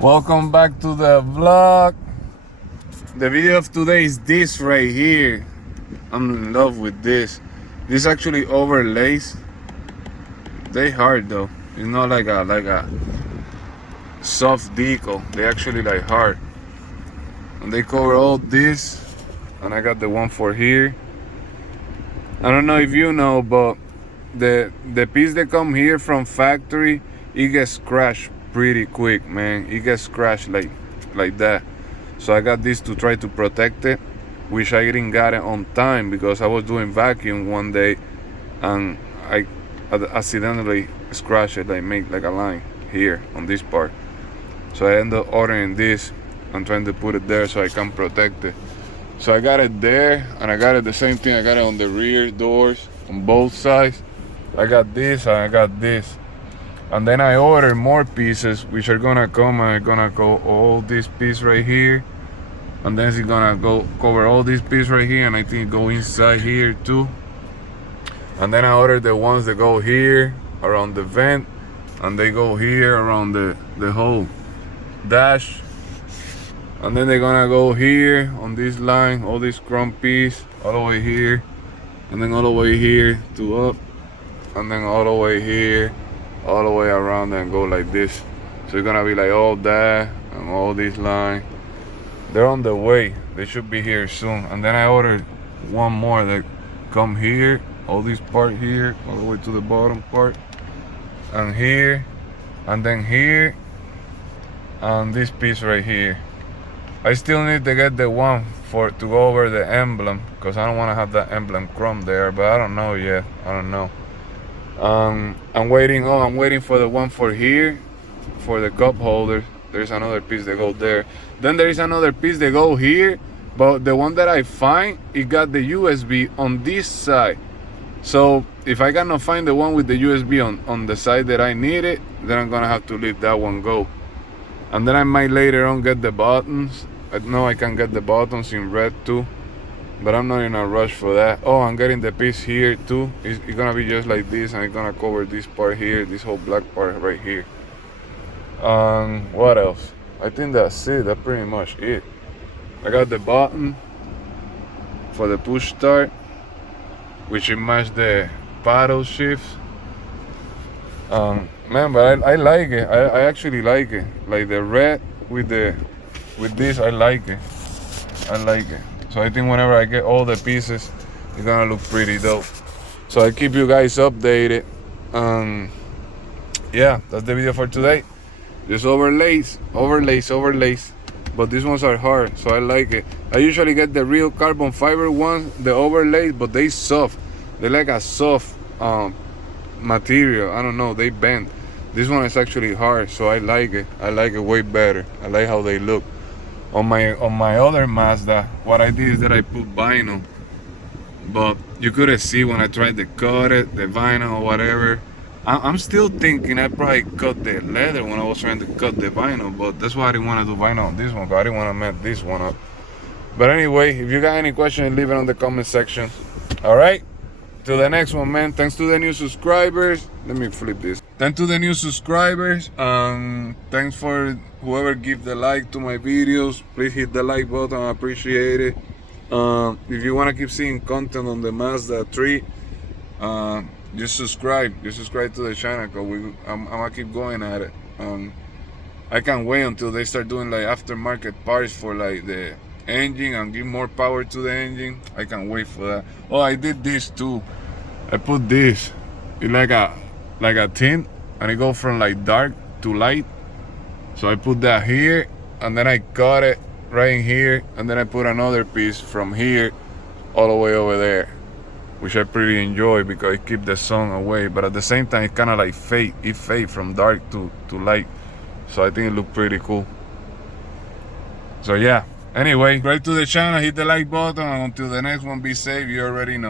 Welcome back to the vlog. The video of today is this right here. I'm in love with this. This actually overlays. They hard though. It's not like a soft decal. They actually like hard. And they cover all this. And I got the one for here. I don't know if you know, but the piece that come here from factory, it gets scratched pretty quick, man. It gets scratched like that. So I got this to try to protect it, which I didn't got it on time because I was doing vacuum one day and I accidentally scratched it, like make like a line here on this part. So I ended up ordering this and trying to put it there so I can protect it. So I got it there, and I got it the same thing. I got it on the rear doors on both sides. I got this and I got this. And then I ordered more pieces, which are gonna come, and I'm gonna go all this piece right here, and then it's gonna go cover all this piece right here, and I think it go inside here too. And then I ordered the ones that go here around the vent, and they go here around the whole dash, and then they're gonna go here on this line, all this chrome piece all the way here, and then all the way here to up, and then all the way here, all the way around, and go like this. So it's gonna be like all that and all this line. They're on the way. They should be here soon. And then I ordered one more that come here, all this part here, all the way to the bottom part, and here, and then here, and this piece right here. I still need to get the one to go over the emblem, because I don't want to have that emblem chrome there, but I don't know yet. I don't know. I'm waiting for the one for here, for the cup holder. There's another piece that go there. Then there is another piece that go here, but the one that I find, it got the USB on this side. So if I cannot find the one with the USB on the side that I need it, then I'm gonna have to let that one go. And then I might later on get the buttons. I know I can get the buttons in red too, but I'm not in a rush for that. Oh, I'm getting the piece here too. It's gonna be just like this, and it's gonna cover this part here, this whole black part right here. What else? I think that's it. That's pretty much it. I got the button for the push start, which it matches the paddle shifts. Man, but I like it. I actually like it. Like the red with this, I like it. I like it. So I think whenever I get all the pieces, it's gonna look pretty dope. So I keep you guys updated. Yeah, that's the video for today. Just overlays. But these ones are hard, so I like it. I usually get the real carbon fiber ones, the overlays, but they soft. They're like a soft material. I don't know, they bend. This one is actually hard, so I like it. I like it way better. I like how they look. On my other Mazda, what I did is that I put vinyl, but you couldn't see when I tried to cut it, the vinyl or whatever. I'm still thinking I probably cut the leather when I was trying to cut the vinyl, but that's why I didn't want to do vinyl on this one, because I didn't want to mess this one up. But anyway, if you got any questions, leave it on the comment section. All right, till the next one, man. Thanks to the new subscribers. Let me flip this. Thanks to the new subscribers. Thanks for whoever give the like to my videos. Please hit the like button. I appreciate it. If you want to keep seeing content on the Mazda 3, just subscribe to the channel, because I'm gonna keep going at it. I can't wait until they start doing like aftermarket parts for like the engine and give more power to the engine. I can't wait for that. Oh, I did this too. I put this. It's like a tint, and it goes from like dark to light. So I put that here, and then I cut it right in here, and then I put another piece from here all the way over there, which I pretty enjoy because it keeps the sun away, but at the same time it kind of like fade from dark to light. So I think it looks pretty cool. So yeah, anyway, subscribe to the channel, hit the like button, and until the next one, be safe. You already know.